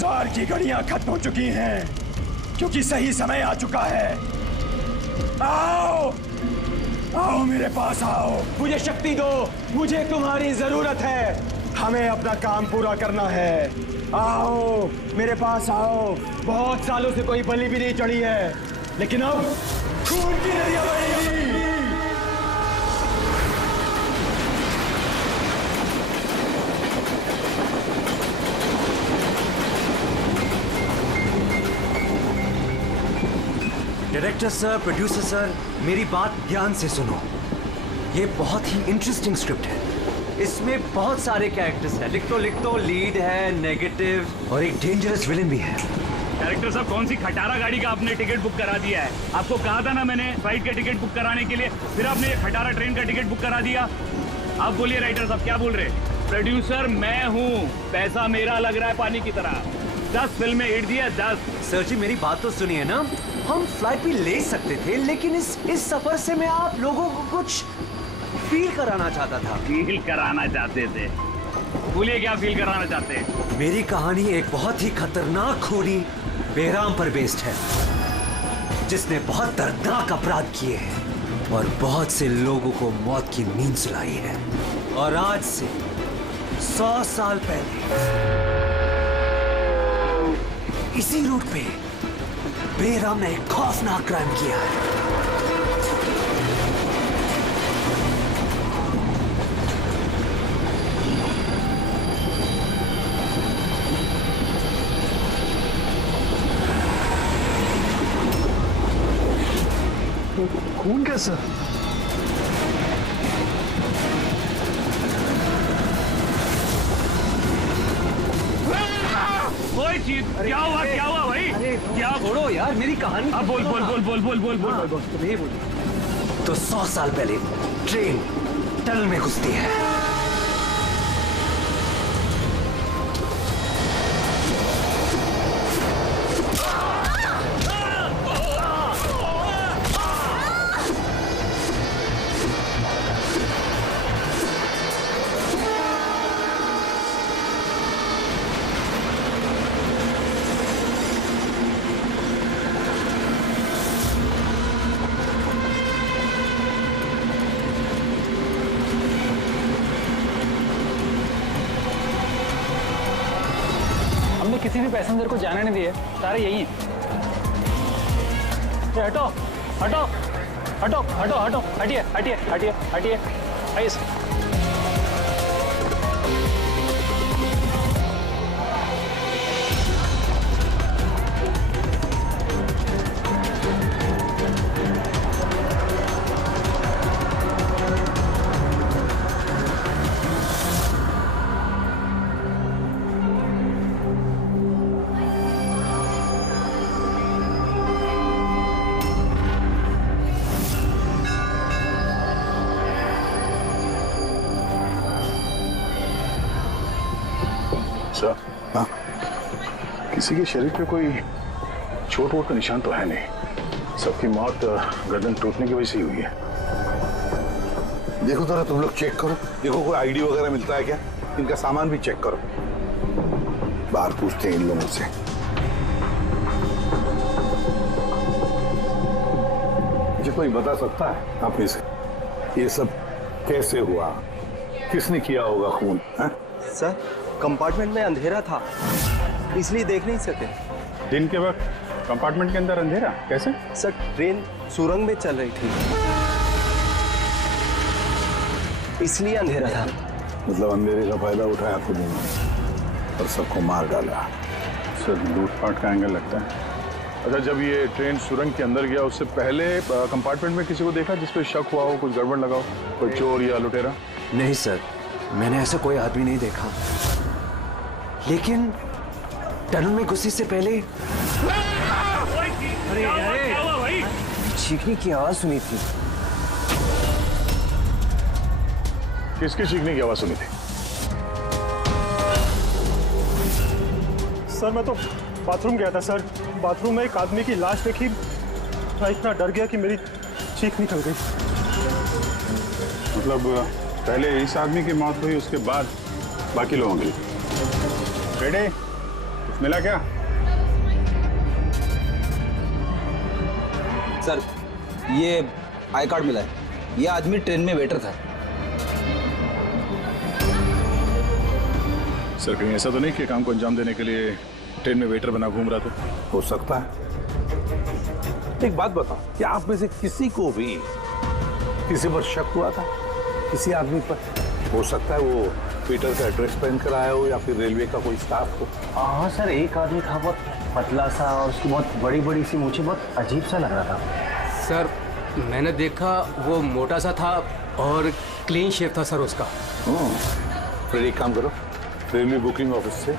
इंतजार की घड़ियां खत्म हो चुकी हैं, क्योंकि सही समय आ चुका है। आओ आओ मेरे पास आओ, मुझे शक्ति दो, मुझे तुम्हारी जरूरत है, हमें अपना काम पूरा करना है। आओ मेरे पास आओ। बहुत सालों से कोई बलि भी नहीं चढ़ी है, लेकिन अब खून की नदियां बहेंगी। डायरेक्टर सर, प्रोड्यूसर सर, मेरी बात ध्यान से सुनो। ये बहुत ही इंटरेस्टिंग स्क्रिप्ट है। इसमें बहुत सारे कैरेक्टर्स हैं। लिख तो लीड है, नेगेटिव और एक डेंजरस विलेन भी है। डायरेक्टर साहब, कौन सी खटारा गाड़ी का आपने टिकट बुक करा दिया है? आपको कहा था ना मैंने फ्लाइट का टिकट बुक कराने के लिए, फिर आपने ये खटारा ट्रेन का टिकट बुक करा दिया। आप बोलिए राइटर साहब, क्या बोल रहे हैं? प्रोड्यूसर मैं हूँ, पैसा मेरा लग रहा है पानी की तरह। 10 फिल्में हिट दिया, 10। सर जी मेरी बात तो सुनिए ना, हम फ्लाइट भी ले सकते थे, लेकिन इस सफर से मैं आप लोगों को कुछ फील कराना चाहता था। फील कराना चाहते थे? बोलिए क्या फील कराना चाहते हैं? मेरी कहानी एक बहुत ही खतरनाक खूनी बेराम पर बेस्ड है, जिसने बहुत दर्दनाक अपराध किए हैं और बहुत से लोगों को मौत की नींद सुलाई है। और आज से 100 साल पहले इसी रूट पे बेराम ने एक खौफनाक क्राइम किया है। खून कैसा? कोई चीज क्या हुआ भाई? अरे क्या? छोड़ो यार, मेरी कहानी। अब बोल। तुम्हें बोल। तो 100 साल पहले ट्रेन टनल में घुसती है। किसी भी पैसेंजर को जाने नहीं दिए, सारे यही हैं। हटो हटो हटो हटो हटो, हटिए हटिए हटिए हटिए, आइए। हाँ, किसी के शरीर पे कोई चोट वोट का निशान तो है नहीं। सबकी मौत गर्दन टूटने की वजह से ही हुई है। देखो जरा तुम लोग चेक करो, देखो कोई आईडी वगैरह मिलता है क्या। इनका सामान भी चेक करो। बाहर पूछते हैं इन लोगों से। मुझे कोई बता सकता है आप इसे, ये सब कैसे हुआ, किसने किया होगा खून? सर, कंपार्टमेंट में अंधेरा था, इसलिए देख नहीं सके। दिन के वक्त कंपार्टमेंट के अंदर अंधेरा कैसे? सर, ट्रेन सुरंग में चल रही थी, इसलिए अंधेरा था। मतलब अंधेरे का फायदा उठाया खुद ने और सबको मार डाला। सर, लूटपाट का एंगल लगता है। अच्छा, जब ये ट्रेन सुरंग के अंदर गया उससे पहले कंपार्टमेंट में किसी को देखा जिसपे शक हुआ हो, कुछ गड़बड़ लगा हो, कोई चोर या लुटेरा? नहीं सर, मैंने ऐसा कोई आदमी नहीं देखा, लेकिन टनल में घुसने से पहले भाई? चीखने की आवाज सुनी थी। किसके चीखने की आवाज सुनी थी? सर, मैं तो बाथरूम गया था सर। बाथरूम में एक आदमी की लाश देखी, मैं इतना डर गया कि मेरी चीख निकल गई। मतलब पहले इस आदमी की मौत हुई, उसके बाद बाकी लोगों की। रेडी? मिला क्या? सर ये आई कार्ड मिला है। ये आदमी ट्रेन में वेटर था। सर कहीं ऐसा तो नहीं कि काम को अंजाम देने के लिए ट्रेन में वेटर बना घूम रहा था? हो सकता है। एक बात बताओ, क्या आप में से किसी को भी किसी पर शक हुआ था? किसी आदमी पर? हो सकता है वो पीटर का ड्रेस पहन कर आया हो या फिर रेलवे का कोई स्टाफ हो। हाँ सर, एक आदमी था बहुत पतला सा और उसकी बहुत बड़ी बड़ी सी मूछें, बहुत अजीब सा लग रहा था। सर मैंने देखा वो मोटा सा था और क्लीन शेव था सर उसका। फिर एक काम करो, रेलवे बुकिंग ऑफिस से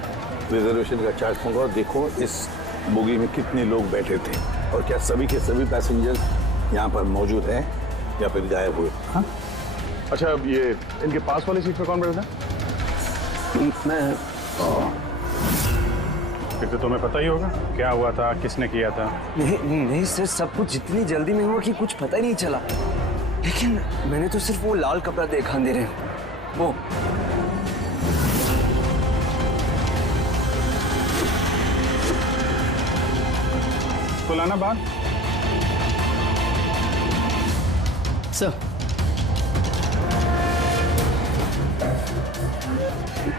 रिजर्वेशन का चार्ज मंगाओ, देखो इस बोगी में कितने लोग बैठे थे और क्या सभी के सभी पैसेंजर यहाँ पर मौजूद हैं या फिर गायब हुए। हाँ? अच्छा, अब ये इनके पास वाली सीट पे कौन बैठा था? मैं फिर तो तुम्हें पता ही होगा क्या हुआ था, किसने किया था। नहीं सर, सब कुछ जितनी जल्दी में हुआ कि कुछ पता ही नहीं चला। लेकिन मैंने तो सिर्फ वो लाल कपड़ा देखा अंधेरे में। वो तो लाना बात सर।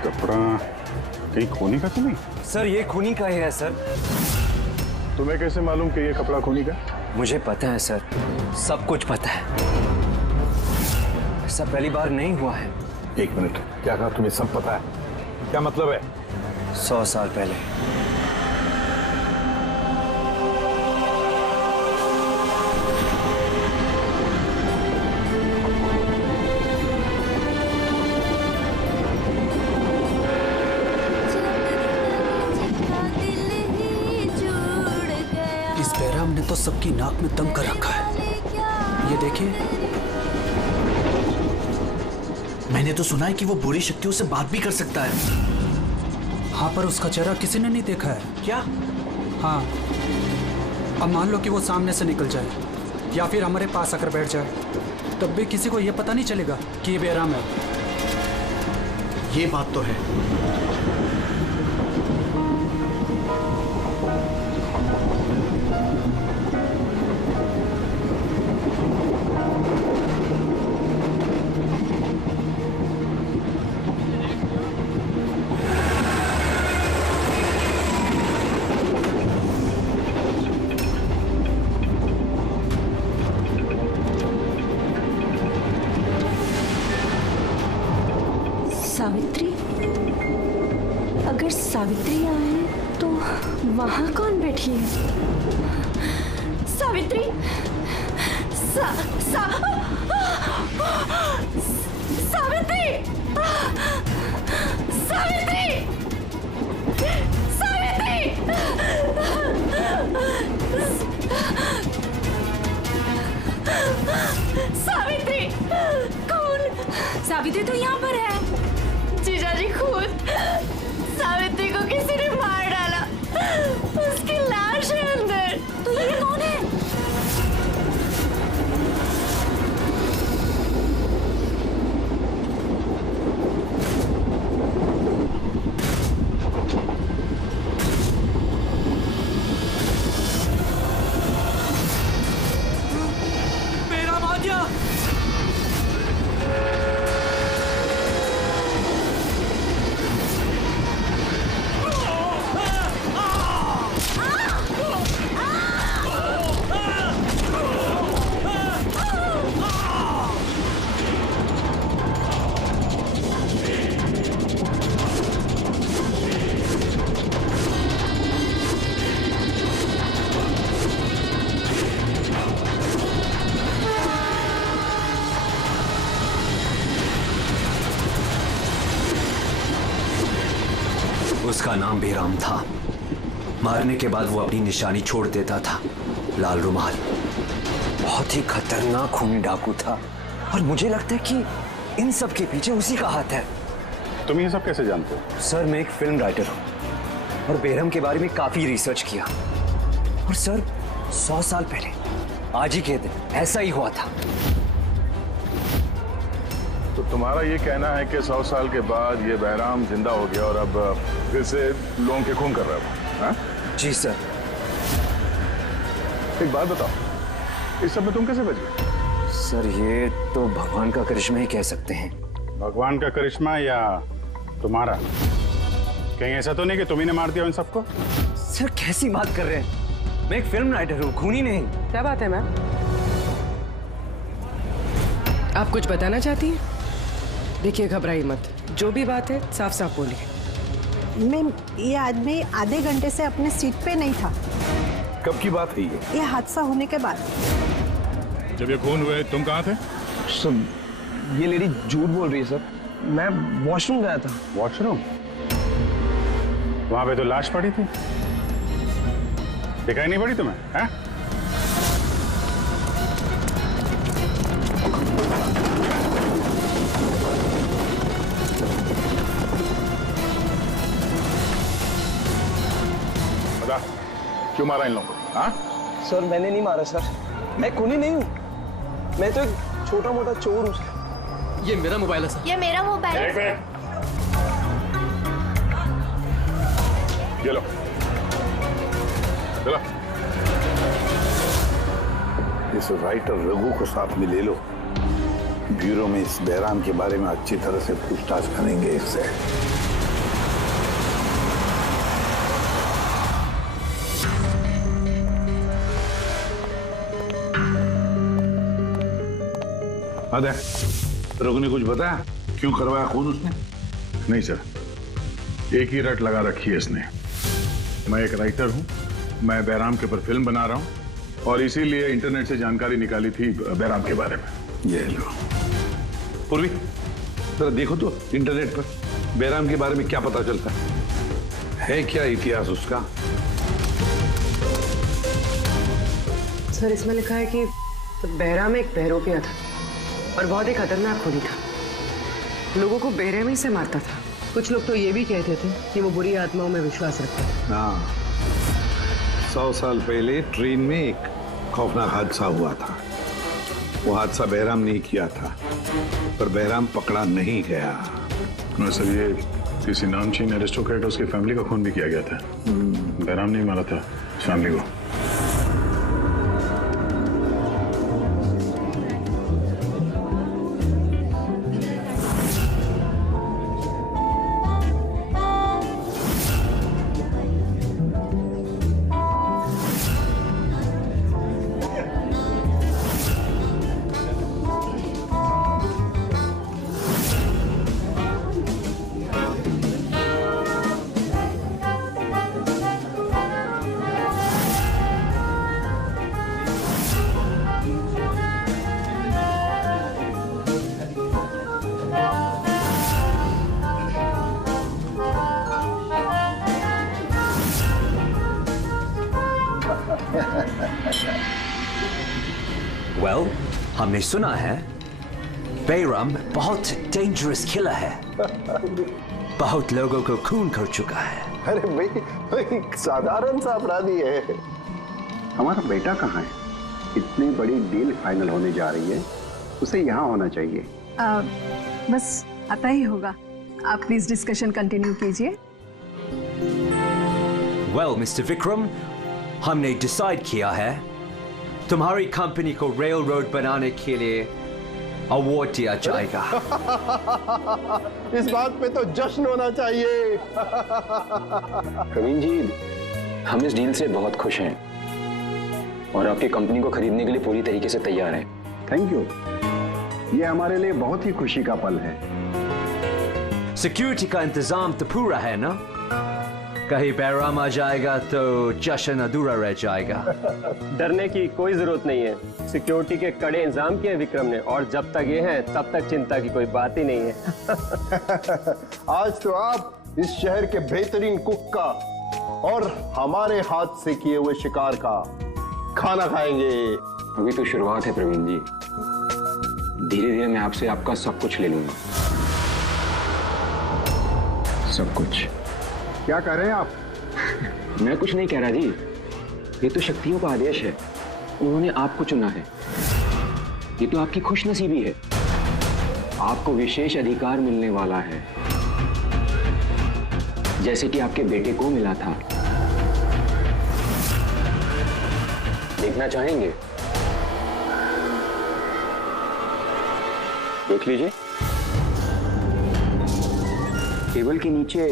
कपड़ा कहीं खूनी का तो नहीं? सर ये खूनी का ही है सर। तुम्हें कैसे मालूम कि ये कपड़ा खूनी का? मुझे पता है सर, सब कुछ पता है। ऐसा पहली बार नहीं हुआ है। एक मिनट, क्या कहा? तुम्हें सब पता है? क्या मतलब है? 100 साल पहले इस बैराम ने तो सबकी नाक में दम कर रखा है। ये देखिए, मैंने तो सुना है कि वो बुरी शक्तियों से बात भी कर सकता है। हाँ पर उसका चेहरा किसी ने नहीं देखा है। क्या? हाँ, अब मान लो कि वो सामने से निकल जाए या फिर हमारे पास आकर बैठ जाए, तब भी किसी को ये पता नहीं चलेगा कि ये बैराम है। ये बात तो है। सावित्री? अगर सावित्री आए तो वहां कौन बैठी है? सावित्री! सावित्री! सावित्री! सावित्री! सावित्री! कौन? सावित्री तो यहाँ पर है। जीजाजी खुद सावित्री को किसी ने मार डाला, उसकी लाश है अंदर। तो ये कौन है? मेरा भाग्य। उसका नाम बेराम था। मारने के बाद वो अपनी निशानी छोड़ देता था, लाल रुमाल। बहुत ही खतरनाक खूनी डाकू था और मुझे लगता है कि इन सब के पीछे उसी का हाथ है। तुम ये सब कैसे जानते हो? सर मैं एक फिल्म राइटर हूँ और बेरहम के बारे में काफी रिसर्च किया। और सर 100 साल पहले आज ही के दिन ऐसा ही हुआ था। तो तुम्हारा ये कहना है कि 100 साल के बाद ये बहराम जिंदा हो गया और अब फिर से लोगों के खून कर रहा है? हाँ? जी सर। एक बात बताओ, इस सब में तुम कैसे बच गए? सर ये तो भगवान का करिश्मा ही कह सकते हैं। भगवान का करिश्मा या तुम्हारा? कहीं ऐसा तो नहीं कि तुम ही ने मार दिया उन सबको? सर कैसी बात कर रहे हैं? मैं एक फिल्म राइटर हूँ, खूनी नहीं। क्या बात है मैम? आप कुछ बताना चाहती हैं? देखिए घबराइए मत, जो भी बात है साफ साफ बोलिए। मैम ये आदमी आधे घंटे से अपने सीट पे नहीं था। कब की बात है ये हादसा होने के बाद। जब ये खून हुए तुम कहाँ थे? सर ये लेडी झूठ बोल रही है सर, मैं वॉशरूम गया था। वॉशरूम? वहां पे तो लाश पड़ी थी, दिखाई नहीं पड़ी तुम्हें? हैं? बता, क्यों मारा इन लोगों को? हाँ? सर मैंने नहीं मारा सर, मैं खूनी नहीं हूँ, मैं तो एक छोटा मोटा चोर हूँ सर। ये मेरा मोबाइल है सर। ये मेरा मोबाइल है। एक मिनट, ये लो, चलो। इस राइटर रघु को साथ में ले लो, ब्यूरो में इस बहराम के बारे में अच्छी तरह से पूछताछ करेंगे इससे। अरे रघु ने कुछ बताया क्यों करवाया खून उसने? नहीं सर, एक ही रट लगा रखी है इसने। मैं एक राइटर हूँ, मैं बहराम के ऊपर फिल्म बना रहा हूँ और इसीलिए इंटरनेट से जानकारी निकाली थी बहराम के बारे में। ये लो पूर्वी, जरा देखो तो इंटरनेट पर बहराम के बारे में क्या पता चलता है क्या इतिहास उसका? सर इसमें लिखा है कि बहराम एक बहरोपिया था और बहुत ही खतरनाक खूनी था। लोगों को बेरहमी से मारता था। कुछ लोग तो ये भी कहते थे कि वो बुरी आत्माओं में विश्वास रखता था। हाँ, 100 साल पहले ट्रेन में एक खौफनाक हादसा हुआ था। वो हादसा बहराम ने किया था, पर बहराम पकड़ा नहीं गया। सर ये किसी नामचीन एरिस्टोक्रेट उसकी फैमिली का खून भी किया गया था। बहराम ने मारा था फैमिली को। Well, हमने सुना है बेराम बहुत डेंजरस किलर है, बहुत लोगों को खून कर चुका है। अरे भाई साधारण सा अपराधी है। हमारा बेटा कहाँ है? इतनी बड़ी डील फाइनल होने जा रही है, उसे यहाँ होना चाहिए। बस आता ही होगा। आप प्लीज डिस्कशन कंटिन्यू कीजिए। Well, मिस्टर विक्रम, हमने डिसाइड किया है तुम्हारी कंपनी को रेल रोड बनाने के लिए अवार्ड दिया जाएगा। इस बात पे तो जश्न होना चाहिए। प्रवीण जी, हम इस डील से बहुत खुश हैं और आपकी कंपनी को खरीदने के लिए पूरी तरीके से तैयार हैं। थैंक यू, ये हमारे लिए बहुत ही खुशी का पल है। सिक्योरिटी का इंतजाम तो पूरा है ना? कहीं बहराम आ जाएगा तो जश्न अधूरा रह जाएगा। डरने की कोई जरूरत नहीं है। सिक्योरिटी के कड़े इंतजाम किए विक्रम ने, और जब तक ये हैं तब तक चिंता की कोई बात ही नहीं है। आज तो आप इस शहर के बेहतरीन कुक का और हमारे हाथ से किए हुए शिकार का खाना खाएंगे। अभी तो शुरुआत है प्रवीण जी, धीरे धीरे मैं आपसे आपका सब कुछ ले लूंगा। सब कुछ। क्या कह रहे हैं आप? मैं कुछ नहीं कह रहा जी, ये तो शक्तियों का आदेश है। उन्होंने आपको चुना है, ये तो आपकी खुशनसीबी है। आपको विशेष अधिकार मिलने वाला है, जैसे कि आपके बेटे को मिला था। देखना चाहेंगे? देख लीजिए। टेबल के नीचे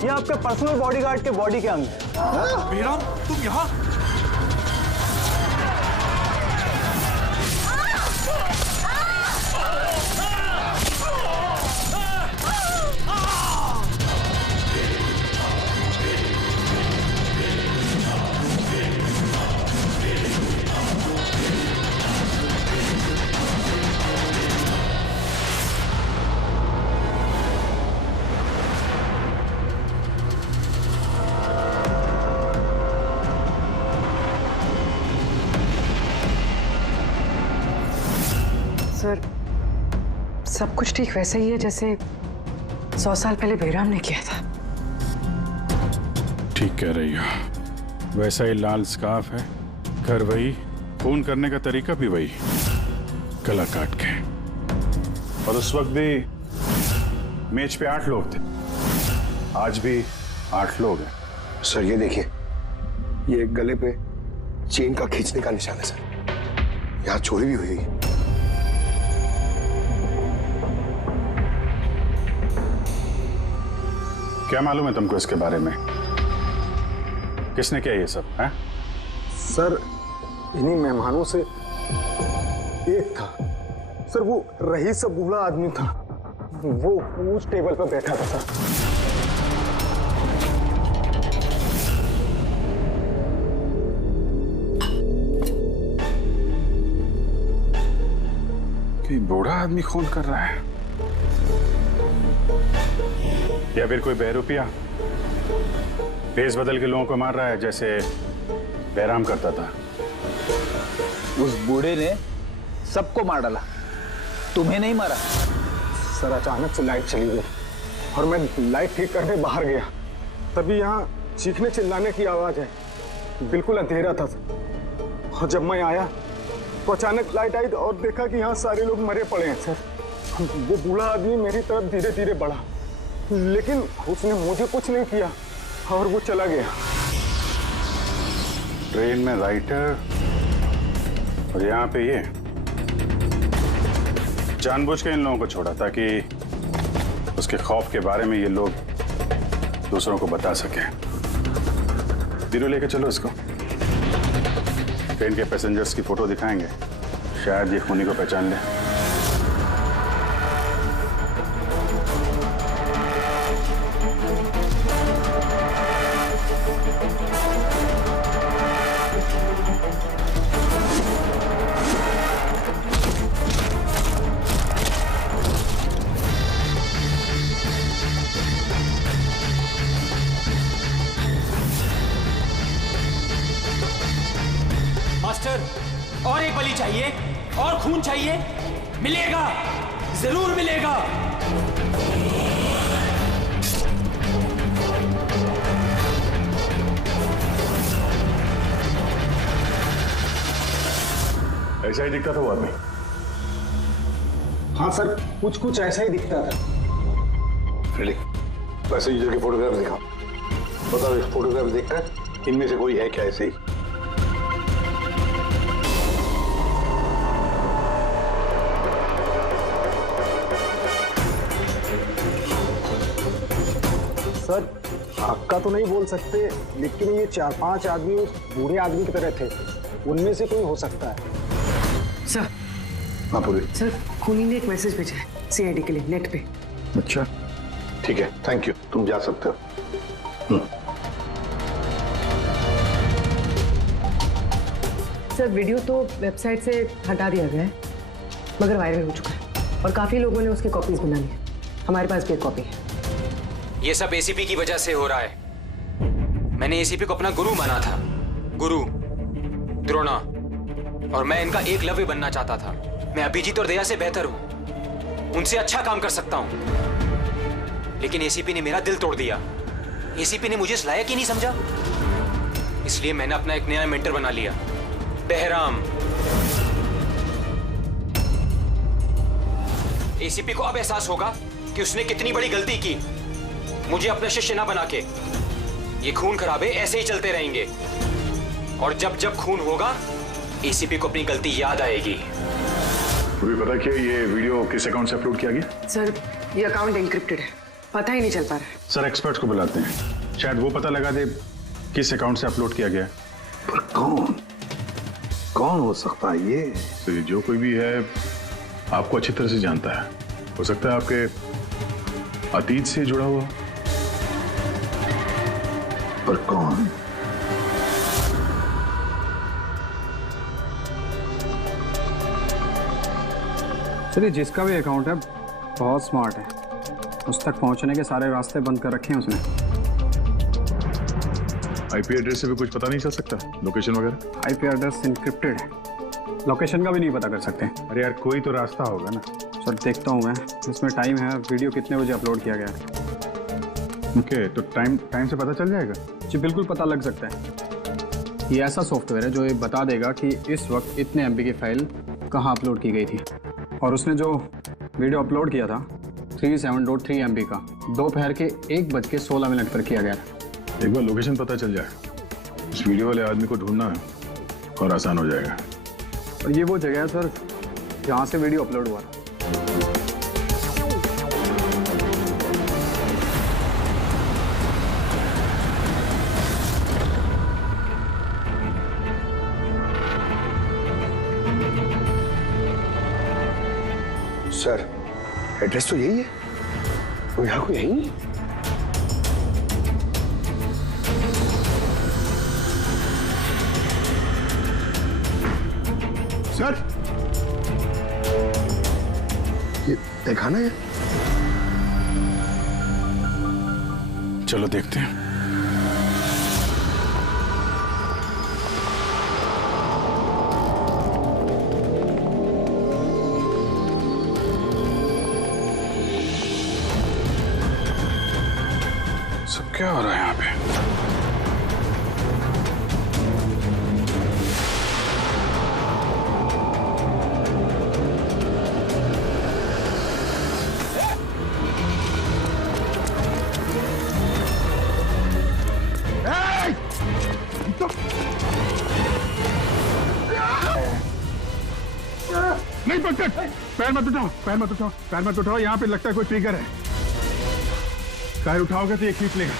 ये आपके पर्सनल बॉडीगार्ड के बॉडी के अंग हैं। बेराम, तुम यहाँ? सर, सब कुछ ठीक वैसा ही है जैसे 100 साल पहले बेराम ने किया था। ठीक कह रही हो। वैसा ही लाल स्कार्फ है, घर वही, खून करने का तरीका भी वही, गला काट के। और उस वक्त भी मेज पे 8 लोग थे, आज भी 8 लोग हैं। सर ये देखिए, ये गले पे चेन का खींचने का निशान है सर। यहाँ चोरी भी हुई है। क्या मालूम है तुमको इसके बारे में? किसने किया ये सब है? सर इन्हीं मेहमानों से एक था सर, वो रईस सा बूढ़ा आदमी था, वो उस टेबल पर बैठा था सर। कि बूढ़ा आदमी खून कर रहा है या फिर कोई बहरूपिया भेस बदल के लोगों को मार रहा है जैसे बैराम करता था। उस बूढ़े ने सबको मार डाला, तुम्हें नहीं मारा। सर अचानक से लाइट चली गई और मैं लाइट ठीक करने बाहर गया, तभी यहाँ चीखने चिल्लाने की आवाज है। बिल्कुल अंधेरा था सर, और जब मैं आया तो अचानक लाइट आई और देखा कि यहाँ सारे लोग मरे पड़े हैं सर। वो बूढ़ा आदमी मेरी तरफ धीरे धीरे बढ़ा, लेकिन उसने मुझे कुछ नहीं किया और वो चला गया। ट्रेन में राइटर और यहाँ पे ये जानबूझ के इन लोगों को छोड़ा ताकि उसके खौफ के बारे में ये लोग दूसरों को बता सके। धीरे लेके चलो इसको। ट्रेन के पैसेंजर्स की फोटो दिखाएंगे, शायद ये खूनी को पहचान ले। मास्टर, और एक बलि चाहिए, और खून चाहिए। मिलेगा, जरूर मिलेगा। ऐसा ही दिखता था वो आदमी। हाँ सर, कुछ कुछ ऐसा ही दिखता था। फ्रेडी, पैसेंजर के फोटोग्राफ दिखाओ। बताओ, एक फोटोग्राफ देखा है, इनमें से कोई है क्या ऐसे ही? सर आपका तो नहीं बोल सकते, लेकिन ये 4-5 आदमी उस बूढ़े आदमी की तरह थे, उनमें से कोई हो सकता है। सर, हाँ पूरी। सर खूनी ने एक मैसेज भेजा है सीआईडी के लिए नेट पे। अच्छा ठीक है, थैंक यू, तुम जा सकते हो। सर वीडियो तो वेबसाइट से हटा दिया गया है, मगर वायरल हो चुका है और काफी लोगों ने उसकी कॉपीज बना ली है। हमारे पास भी एक कॉपी है। ये सब एसीपी की वजह से हो रहा है। मैंने एसीपी को अपना गुरु माना था, गुरु द्रोणा, और मैं इनका एकलव्य बनना चाहता था। मैं अभिजीत और दया से बेहतर हूं, उनसे अच्छा काम कर सकता हूं, लेकिन एसीपी ने मेरा दिल तोड़ दिया। एसीपी ने मुझे इस लायक ही नहीं समझा, इसलिए मैंने अपना एक नया मेंटर बना लिया, बहराम। एसीपी को अब एहसास होगा कि उसने कितनी बड़ी गलती की, मुझे अपना शिष्य ना बना के। ये खून खराबे ऐसे ही चलते रहेंगे, और जब जब खून होगा एसीपी को अपनी गलती याद आएगी। तुम्हें पता क्या ये वीडियो किस अकाउंट से अपलोड किया गया? सर ये अकाउंट एन्क्रिप्टेड है, पता ही नहीं चल पा रहा है। सर एक्सपर्ट्स को बुलाते हैं, शायद वो पता लगा दे किस अकाउंट से अपलोड किया गया। पर कौन हो सकता है ये? तो ये जो कोई भी है आपको अच्छी तरह से जानता है, हो सकता है आपके अतीत से जुड़ा हुआ। पर कौन? चलिए, जिसका भी अकाउंट है बहुत स्मार्ट है, उस तक पहुंचने के सारे रास्ते बंद कर रखे हैं उसने। आईपी एड्रेस से भी कुछ पता नहीं चल सकता, लोकेशन वगैरह? आईपी एड्रेस इनक्रिप्टेड है, लोकेशन का भी नहीं पता कर सकते। अरे यार कोई तो रास्ता होगा ना। सर देखता हूँ मैं, इसमें टाइम है, वीडियो कितने बजे अपलोड किया गया है। ओके, तो टाइम से पता चल जाएगा? जी बिल्कुल पता लग सकता है। ये ऐसा सॉफ्टवेयर है जो ये बता देगा कि इस वक्त इतने MB की फाइल कहाँ अपलोड की गई थी, और उसने जो वीडियो अपलोड किया था 37.3 MB का, दोपहर के 1:16 पर किया गया था। एक बार लोकेशन पता चल जाए, इस वीडियो वाले आदमी को ढूंढना और आसान हो जाएगा। और ये वो जगह है सर जहाँ से वीडियो अपलोड हुआ था। सर एड्रेस तो यही है, वो यहाँ को यही है। सर ये देखा ना, ये चलो देखते हैं। सब क्या हो रहा है यहाँ पे? नहीं पकड़, पैर मत उठाओ, पैर मत उठाओ, पैर मत उठाओ। यहाँ पे लगता है कोई ट्रिगर है, पैर उठाओगे तो ये खींच लेगा।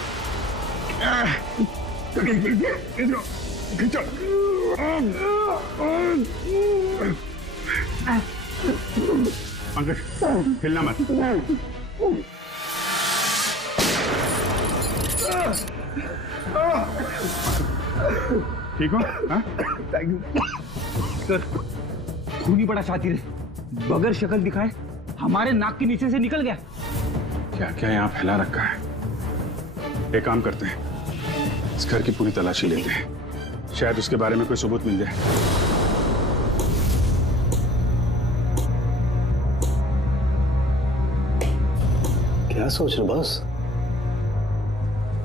खींचो। पंकज हिलना मत। ठीक हो? Thank you sir. खूनी बड़ा शातिर है, बगैर शक्ल दिखाए हमारे नाक के नीचे से निकल गया। क्या क्या यहाँ फैला रखा है? एक काम करते हैं, इस घर की पूरी तलाशी लेते हैं, शायद उसके बारे में कोई सबूत मिल जाए। क्या सोच रहे बस?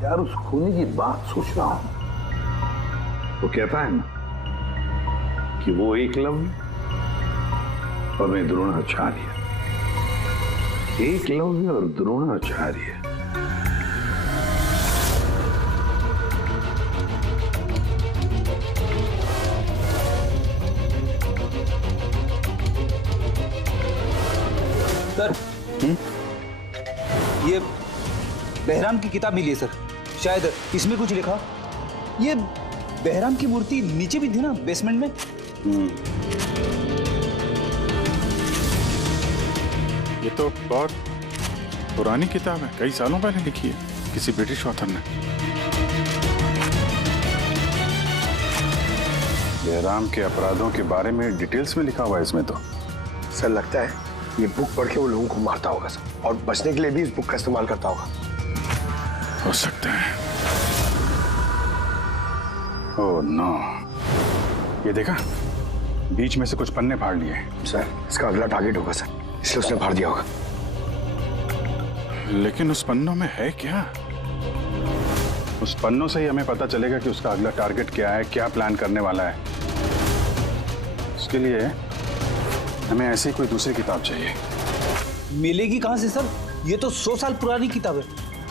यार उस खूनी की बात सोच रहा हूं। वो कहता है ना कि वो एकलव्य और मैं द्रोणाचार्य। एकलव्य और द्रोणाचार्य। सर ये बहराम की किताब मिली है सर, शायद इसमें कुछ लिखा। ये बहराम की मूर्ति नीचे भी थी ना बेसमेंट में। ये तो बहुत पुरानी किताब है, कई सालों पहले लिखी है किसी ब्रिटिश ऑथर ने। बहराम के अपराधों के बारे में डिटेल्स में लिखा हुआ है इसमें तो। सर लगता है ये बुक पढ़ के वो लोगों को मारता होगा सर, और बचने के लिए भी इस बुक का इस्तेमाल करता होगा। हो सकता है। ओह नो, ये देखा, बीच में से कुछ पन्ने फाड़ लिए। सर, इसका अगला टारगेट होगा सर, इसलिए उसने फाड़ दिया होगा। लेकिन उस पन्नों में है क्या? उस पन्नों से ही हमें पता चलेगा कि उसका अगला टारगेट क्या है, क्या प्लान करने वाला है। उसके लिए हमें ऐसी कोई दूसरी किताब चाहिए। मिलेगी कहाँ से सर? ये तो 100 साल पुरानी किताब है।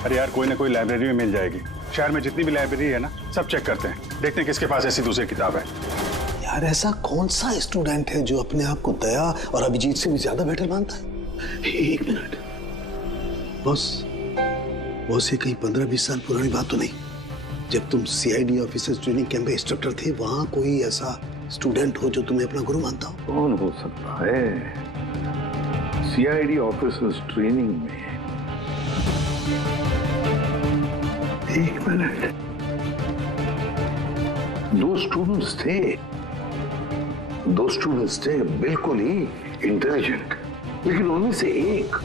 अरे यार, कोई ना कोई लाइब्रेरी में मिल जाएगी। शहर में जितनी भी लाइब्रेरी है ना, सब चेक करते हैं, देखते हैं किसके पास ऐसी दूसरी किताब है। यार ऐसा कौन सा स्टूडेंट है जो अपने आप को दया और अभिजीत से भी ज्यादा बेटर मानता है? एक मिनट बॉस, ये कहीं 15-20 साल पुरानी बात तो नहीं? जब तुम सीआईडी ऑफिसर्स ट्रेनिंग कैंप में इंस्ट्रक्टर थे, वहां कोई ऐसा स्टूडेंट हो जो तुम्हें अपना गुरु मानता हो? कौन हो सकता है? सीआईडी ऑफिसर्स ट्रेनिंग में एक मिनट, 2 स्टूडेंट्स थे बिल्कुल ही इंटेलिजेंट, लेकिन उनमें से एक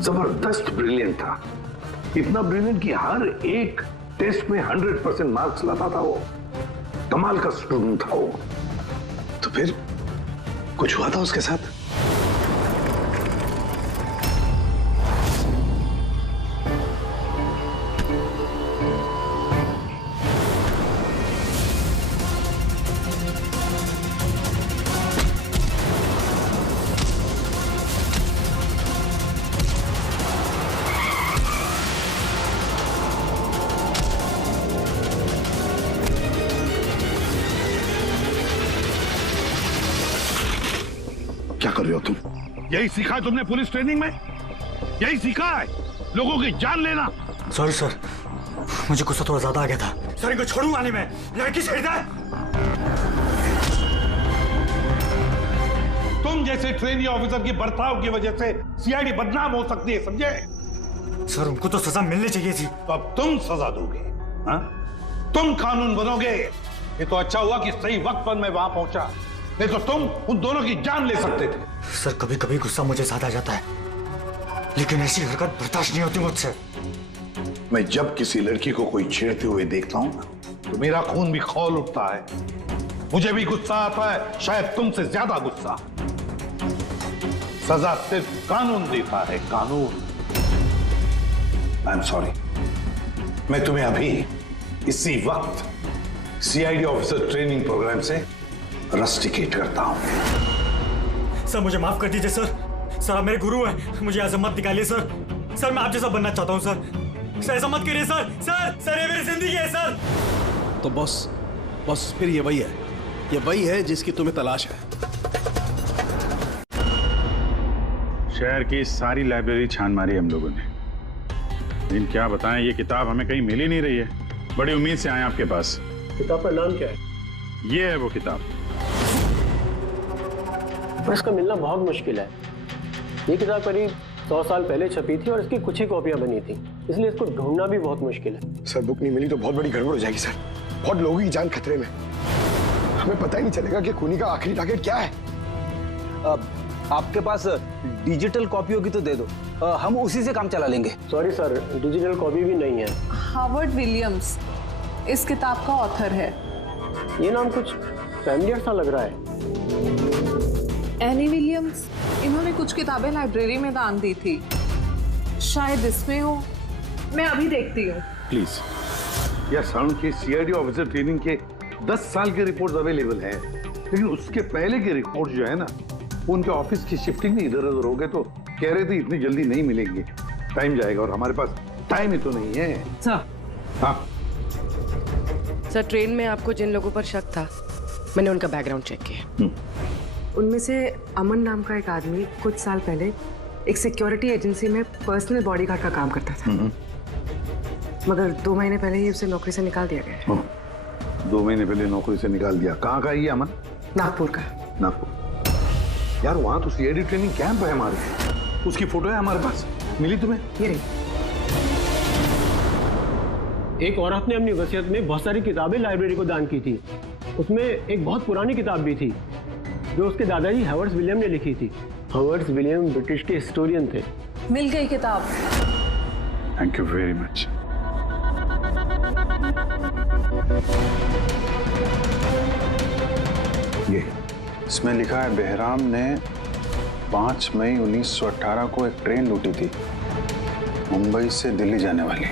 जबरदस्त ब्रिलियंट था। इतना ब्रिलियंट कि हर एक टेस्ट में 100% मार्क्स लाता था वो। कमाल का स्टूडेंट था वो। तो फिर कुछ हुआ था उसके साथ? क्या कर रहे हो तुम? यही सीखा है तुमने पुलिस ट्रेनिंग में? यही सीखा है लोगों की जान लेना? सॉरी सर, मुझे गुस्सा थोड़ा ज्यादा आ गया था। सर, इनको छोड़ूंगा नहीं मैं। लड़की छेड़ दे। तुम जैसे ट्रेनी ऑफिसर की बर्ताव की वजह से सीआईडी बदनाम हो सकती है, समझे? सर, उनको तो सजा मिलनी चाहिए थी। तो अब तुम सजा दोगे? हाँ? तुम कानून बनोगे? ये तो अच्छा हुआ कि सही वक्त पर मैं वहां पहुंचा, नहीं तो तुम उन दोनों की जान ले सकते थे। सर, कभी कभी गुस्सा मुझे ज्यादा आ जाता है, लेकिन ऐसी हरकत बर्दाश्त नहीं होती मुझसे। मैं जब किसी लड़की को कोई छेड़ते हुए देखता हूं तो मेरा खून भी खौल उठता है। मुझे भी गुस्सा आता है, शायद तुमसे ज्यादा गुस्सा। सजा सिर्फ कानून देता है, कानून। आई एम सॉरी, मैं तुम्हें अभी इसी वक्त सीआईडी ऑफिसर ट्रेनिंग प्रोग्राम से रस्टिकेट करता हूं। सर, मुझे माफ कर दीजिए सर। सर, आप मेरे गुरु हैं, मुझे ऐसा मत निकालिए सर। सर, मैं आप जैसा बनना चाहता हूं सर। सर, ऐसा मत करिए सर। सर, ये मेरी जिंदगी है सर। तो बस फिर ये वही है जिसकी तुम्हें तलाश है। शहर की सारी लाइब्रेरी छान मारी हम लोगों ने, लेकिन क्या बताएं, ये किताब हमें कहीं मिल ही नहीं रही है। बड़ी उम्मीद से आए आपके पास। किताब का नाम क्या है? ये है वो किताब। पर इसका मिलना बहुत मुश्किल है। ये किताब करीब 100 साल पहले छपी थी और इसकी कुछ ही कॉपियां बनी थी, इसलिए इसको ढूंढना भी बहुत मुश्किल है। सर, बुक नहीं मिली तो बहुत बड़ी गड़बड़ हो जाएगी सर। बहुत लोगों की जान खतरे में। हमें पता ही नहीं चलेगा कि खूनी का आखिरी टारगेट क्या है। आपके पास डिजिटल कॉपी होगी तो दे दो, हम उसी से काम चला लेंगे। सॉरी सर, डिजिटल कॉपी भी नहीं है। हार्वर्ड विलियम्स इस किताब का ऑथर है। ये नाम कुछ फैमिलियर सा लग रहा है। एनी विलियम्स, इन्होंने कुछ किताबें लाइब्रेरी में दान दी थी, शायद इसमें हो। मैं अभी देखती हूँ। प्लीज। यार, साउंड की सीआईडी ऑफिसर ट्रेनिंग के 10 साल के रिपोर्ट्स अवेलेबल हैं, लेकिन उसके पहले के रिपोर्ट जो है ना, वो उनके ऑफिस की शिफ्टिंग में इधर उधर हो गए, तो कह रहे थे इतनी जल्दी नहीं मिलेंगे, टाइम जाएगा, और हमारे पास टाइम ही तो नहीं है। सर। हाँ सर, ट्रेन में आपको जिन लोगों पर शक था, मैंने उनका बैकग्राउंड चेक किया। उनमें से अमन नाम का एक आदमी कुछ साल पहले एक सिक्योरिटी एजेंसी में पर्सनल बॉडीगार्ड का काम करता था, मगर 2 महीने पहले ही उसे नौकरी से निकाल दिया गया। 2 महीने पहले नौकरी से निकाल दिया? कहाँ का ये अमन? नागपुर का। नागपुर? यार, वहां तो सीआईडी ट्रेनिंग कैंप है हमारे, उसकी फोटो है हमारे पास, मिली तुम्हें? ये रही। एक औरत ने अपनी वसीयत में बहुत सारी किताबें लाइब्रेरी को दान की थी। उसमें एक बहुत पुरानी किताब भी थी जो उसके दादाजी हावर्ड विलियम ने लिखी थी। हावर्ड विलियम ब्रिटिश के हिस्टोरियन थे। मिल गई किताब। Thank you very much. इसमें लिखा है बेहराम ने 5 मई 1918 को एक ट्रेन लूटी थी मुंबई से दिल्ली जाने वाली।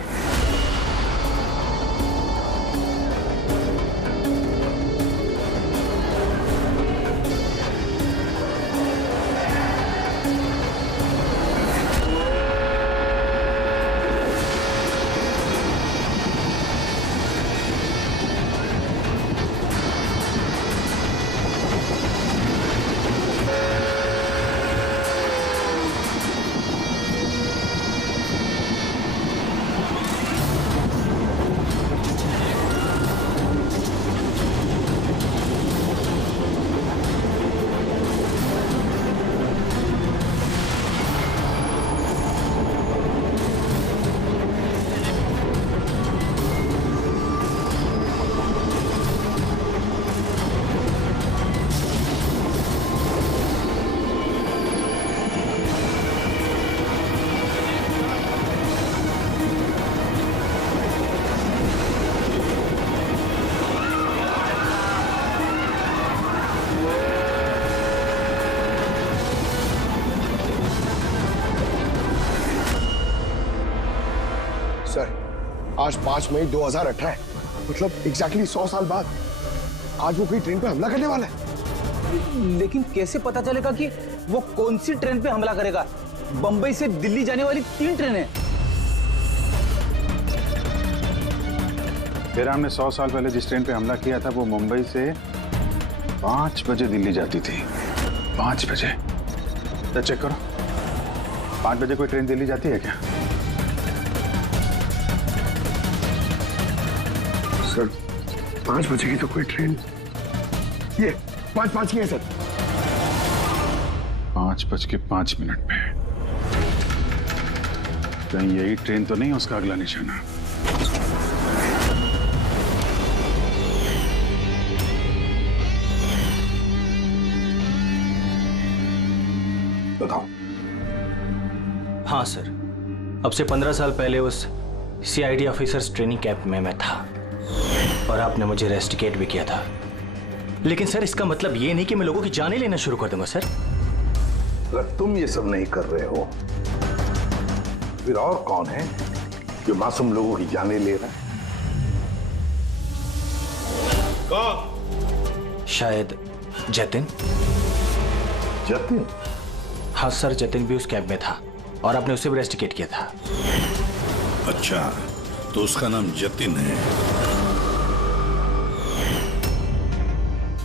आज 5 मई 2018 है, मतलब एग्जैक्टली 100 साल बाद आज वो कोई ट्रेन पे हमला करने वाला है। लेकिन कैसे पता चलेगा कि वो कौन सी ट्रेन पे हमला करेगा? बंबई से दिल्ली जाने वाली 3 ट्रेनें। बेहराम ने 100 साल पहले जिस ट्रेन पे हमला किया था वो मुंबई से 5 बजे दिल्ली जाती थी। 5 बजे? तो चेक करो, 5 बजे कोई ट्रेन दिल्ली जाती है क्या? सर 5 बजे की तो कोई ट्रेन, ये 5:05 की है सर। 5:05 पे कहीं यही ट्रेन तो नहीं उसका अगला निशाना? बताओ। हाँ सर, अब से 15 साल पहले उस CID ऑफिसर्स ट्रेनिंग कैंप में मैं था और आपने मुझे रेस्टिकेट भी किया था। लेकिन सर इसका मतलब ये नहीं कि मैं लोगों की जानें लेना शुरू कर दूंगा सर। अगर तुम ये सब नहीं कर रहे हो फिर और कौन है जो मासूम लोगों की जानें ले रहा है? कौन? शायद जतिन। जतिन? हाँ सर, जतिन भी उस कैंप में था और आपने उसे भी रेस्टिकेट किया था। अच्छा, तो उसका नाम जतिन है।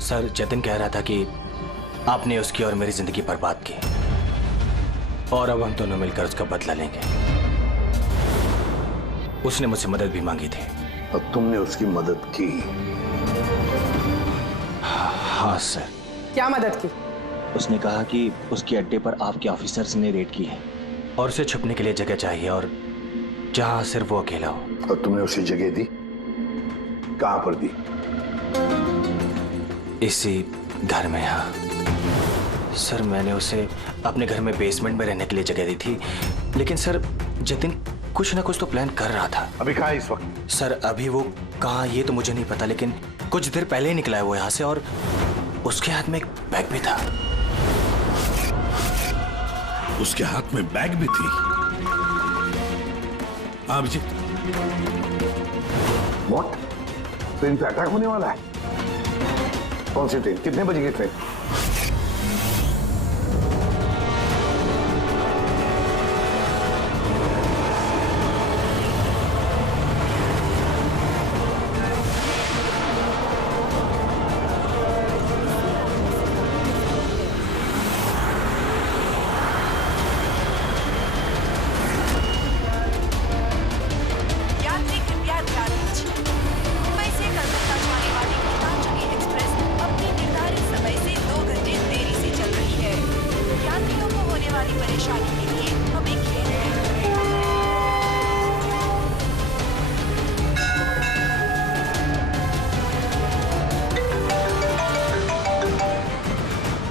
सर जतिन कह रहा था कि आपने उसकी और मेरी जिंदगी बर्बाद की और अब हम दोनों मिलकर उसका बदला लेंगे। उसने मुझसे मदद भी मांगी थी। और तुमने उसकी मदद की? हाँ सर। क्या मदद की? उसने कहा कि उसके अड्डे पर आपके ऑफिसर्स ने रेड की है और उसे छुपने के लिए जगह चाहिए और जहां सिर्फ वो अकेला हो। और तुमने उसे जगह दी? कहां पर दी? इसी घर में। हाँ सर, मैंने उसे अपने घर में बेसमेंट में रहने के लिए जगह दी थी। लेकिन सर जतिन कुछ ना कुछ तो प्लान कर रहा था। अभी कहाँ है इस वक्त? सर अभी वो कहाँ ये तो मुझे नहीं पता, लेकिन कुछ देर पहले ही निकला है वो यहाँ से और उसके हाथ में एक बैग भी था। उसके हाथ में बैग भी थी? हाँ अभिजीत। व्हाट? ट्रेन पे अटैक होने वाला है? कौन सी ट्रेन? कितने बजे की ट्रेन?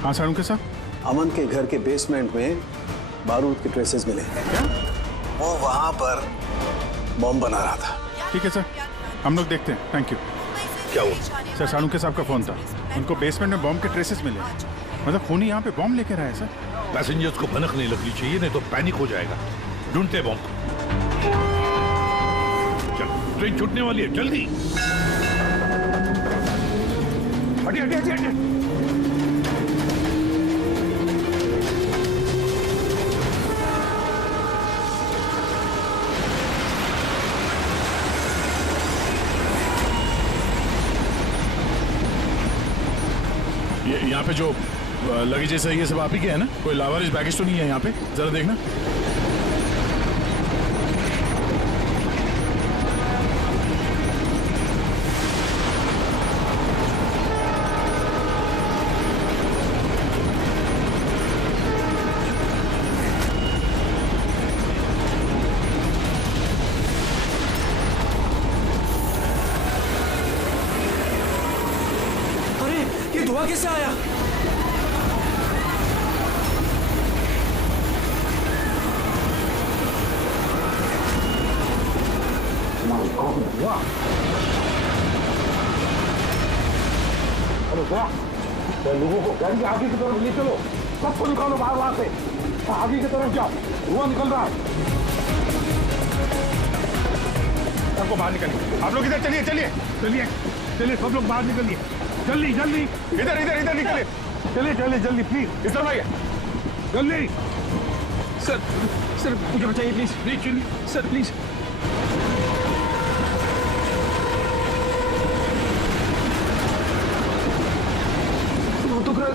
हाँ सारुण के साथ अमन के घर के बेसमेंट में बारूद के ट्रेसेस मिले। क्या? वो वहां पर बॉम्ब बना रहा था। ठीक है सर, हम लोग देखते हैं। Thank you. क्या हुआ? सर सालुंके साहब का फोन था, उनको बेसमेंट में बॉम्ब के ट्रेसेस मिले। मतलब खूनी यहाँ पे बॉम्ब लेकर आया सर। पैसेंजर्स को भनक नहीं लगनी चाहिए, नहीं तो पैनिक हो जाएगा। ढूंढते बॉम्ब। चल, ट्रेन छूटने वाली है, जल्दी। हटिए हटिए हटिए हटिए। यहाँ पे जो लगेज है ये सब आप ही के है ना? कोई लावारिस बैगेज तो नहीं है यहाँ पे? जरा देखना। अरे ये धुआं कैसे आया? लोगों को गाड़ी के आगे की तरफ ले चलो, सबको निकालो बाहर, वहां से आगे की तरफ जाओ, धुआं निकल रहा है। सबको बाहर निकलिए, आप लोग इधर चलिए चलिए चलिए चलिए, सब लोग बाहर निकलिए, जल्दी जल्दी, इधर इधर इधर निकलिए, चलिए चलिए जल्दी प्लीज, इस तरफ आइए जल्दी। सर सर मुझे बचाइए प्लीज, प्लीज चलिए सर प्लीज।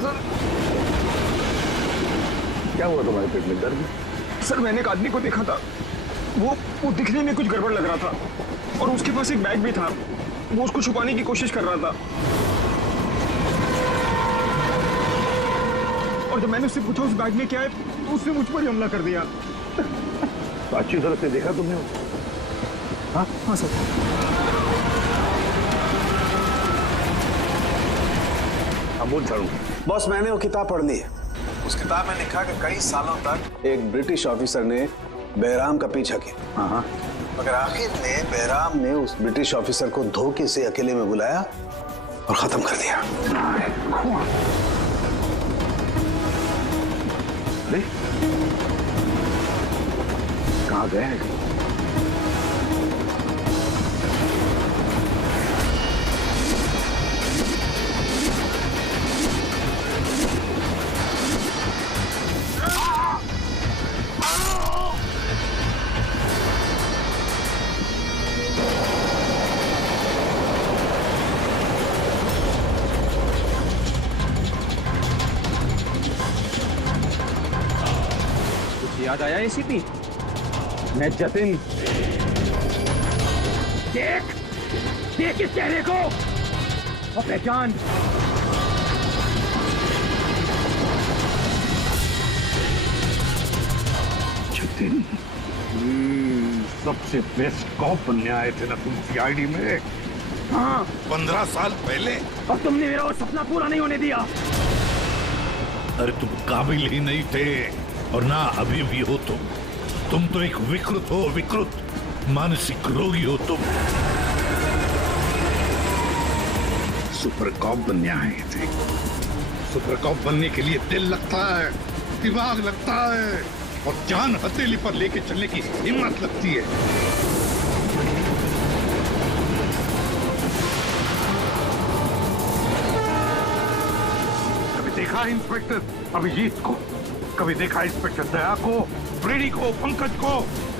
सर क्या हुआ तुम्हारे पेट में? दर्द? सर मैंने एक आदमी को देखा था, वो दिखने में कुछ गड़बड़ लग रहा था और उसके पास एक बैग भी था, वो उसको छुपाने की कोशिश कर रहा था। और जब मैंने उससे पूछा उस बैग में क्या है, तो उसने मुझ पर ही हमला कर दिया। तो अच्छी तरह से देखा तुमने? हाँ हाँ सर। बोल झाड़ू। बॉस मैंने वो किताब पढ़ ली है। उस किताब में लिखा कि कई सालों तक एक ब्रिटिश ऑफिसर ने बेहराम का पीछा किया। हाँ। मगर आखिर में बेहराम ने उस ब्रिटिश ऑफिसर को धोखे से अकेले में बुलाया और खत्म कर दिया। अरे कहाँ गए? याद आया एसीपी? मैं जतिन। देख इस चेहरे को और पहचान। जतिन, सबसे बेस्ट कॉप बनने आए थे ना तुम सीआईडी में? हाँ 15 साल पहले। और तुमने मेरा वो सपना पूरा नहीं होने दिया। अरे तुम काबिल ही नहीं थे और ना अभी भी हो। तुम तो एक विकृत हो, विकृत मानसिक रोगी हो तुम। सुपर कॉप बनने आए थे। सुपर कॉप बनने के लिए दिल लगता है, दिमाग लगता है और जान हथेली पर लेके चलने की हिम्मत लगती है। कभी देखा इंस्पेक्टर अभिजीत को? कभी देखा इंस्पेक्टर दया को, ब्रेडी को, पंकज को,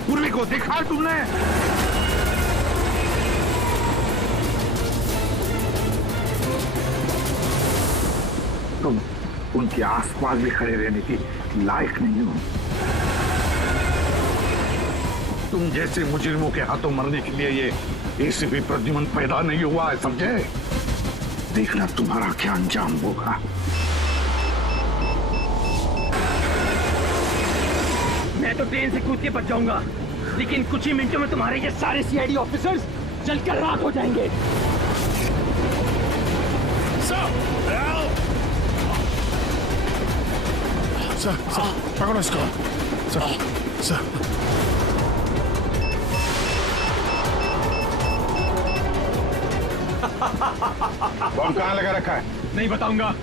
पूर्वी को? देखा है तुमने? तुम उनके आसपास भी खड़े रहने की लायक नहीं हो। तुम जैसे मुजरिमों के हाथों मरने के लिए ये एसीपी प्रद्युमन पैदा नहीं हुआ है, समझे? देखना तुम्हारा क्या अंजाम होगा। मैं तो ट्रेन से कूद के बच जाऊंगा, लेकिन कुछ ही मिनटों में तुम्हारे ये सारे सीआईडी ऑफिसर्स जलकर राख हो जाएंगे। सर पकड़ो इसको। सर बम कहाँ लगा रखा है? नहीं बताऊंगा,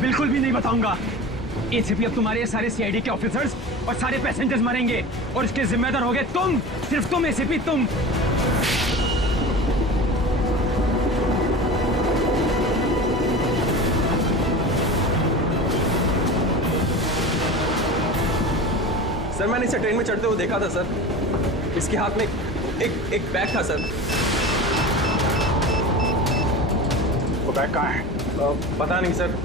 बिल्कुल भी नहीं बताऊंगा। एसीपी अब तुम्हारे सारे सीआईडी के ऑफिसर्स और सारे पैसेंजर्स मरेंगे और इसके जिम्मेदार होगे तुम, सिर्फ तुम एसीपी, तुम। सर मैंने इसे ट्रेन में चढ़ते हुए देखा था सर। इसके हाथ में एक बैग था सर। वो बैग कहाँ है? पता नहीं सर।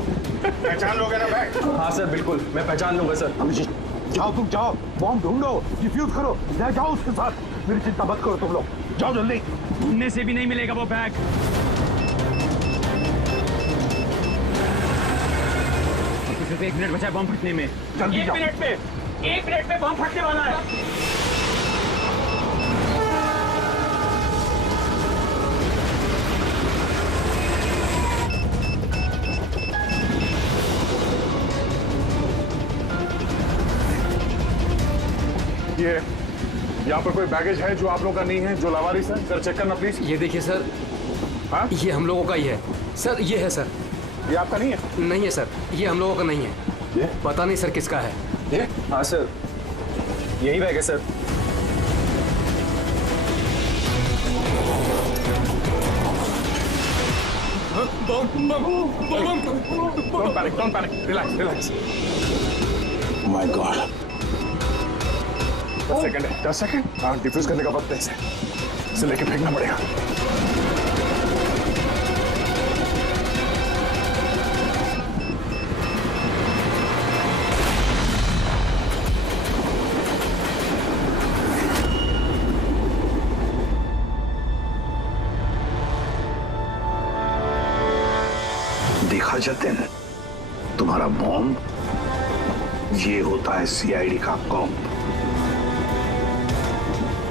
पहचान लोगे ना बैग? हाँ सर बिल्कुल, मैं पहचान लूंगा सर। अभिजीत जाओ, तुम जाओ, बॉम्ब ढूंढो, डिफ्यूज करो, ले जाओ उसके साथ। मेरी चिंता मत करो तुम लोग, जाओ जल्दी। ढूंढने से भी नहीं मिलेगा वो बैग। सिर्फ 1 मिनट बचा है बम फटने में। जल्दी जाओ। 1 मिनट में बम फटने वाला है। ये यहाँ पर कोई बैगेज है जो आप लोगों का नहीं है, जो लावारिस है? सर चेक करना प्लीज। ये देखिए सर। हाँ? ये हम लोगों का ही है सर। ये है सर। ये आपका नहीं है? नहीं है सर, ये हम लोगों का नहीं है। ये? पता नहीं सर किसका है। ये? हाँ सर, यही बैग है sir. Don't panic, relax. My God. 10 second है, 10 सेकंड। हाँ, डिफ्यूज करने का वक्त है इसे लेके फेंकना पड़ेगा। देखा जतिन, तुम्हारा बॉम्ब ये होता है सीआईडी का कॉप।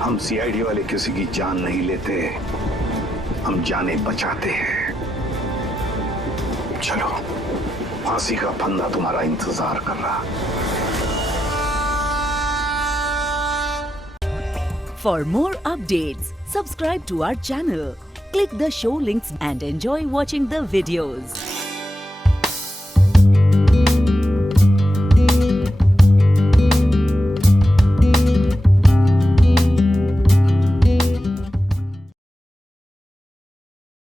हम सीआईडी वाले किसी की जान नहीं लेते, हम जाने बचाते हैं। चलो, फांसी का फंदा तुम्हारा इंतजार कर रहा। For more updates, subscribe to our channel, click the show links and enjoy watching the videos.